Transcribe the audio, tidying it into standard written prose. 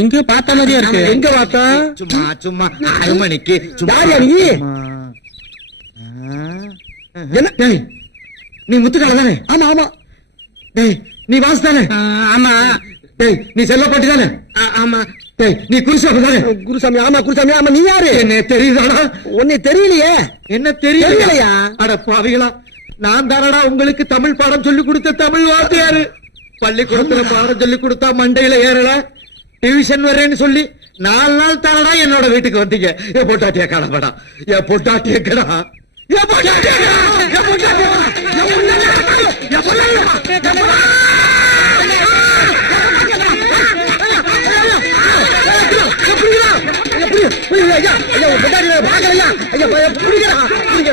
எங்க பார்த்த மாதிரியா இருக்கு. எங்க பார்த்தா? சும்மா சும்மா 6 மணிக்கு யார் நீ? என்ன? டேய், நீ முத்துக்கால தானே? ஆமா ஆமா. டேய், நீ வாசு தானே? ஆமா. டேய், நீ செல்லப்பாட்டி தானே? ஆமா. டேய், நீ குருசாமி தானே? குருசாமி. ஆமா குருசாமி. ஆமா. நீ யாரு? என்ன தெரியுதாடா? உன்னை தெரியலையே. என்ன தெரியலையா? தெரியலையா? அட பாவிகளா, நான் தானடா உங்களுக்கு தமிழ் பாடம் சொல்லி கொடுத்த தமிழ் வாத்தியாரு. பள்ளிக்கூடத்துல பாடம் சொல்லி கொடுத்தா மண்டையில ஏறல, டியூஷன் வரேன்னு சொல்லி 4 நாள் தானடா என்னோட வீட்டுக்கு வந்தீங்க. என் பொட்டாட்டிய காணப்படா, என் பொட்டாட்டிய கடா, என் பொட்டாட்டிய கடா, என் பொட்டாட்டிய கடா, என் பொட்டாட்டிய கடா, என் பொட்டாட்டிய கடா. ஐயா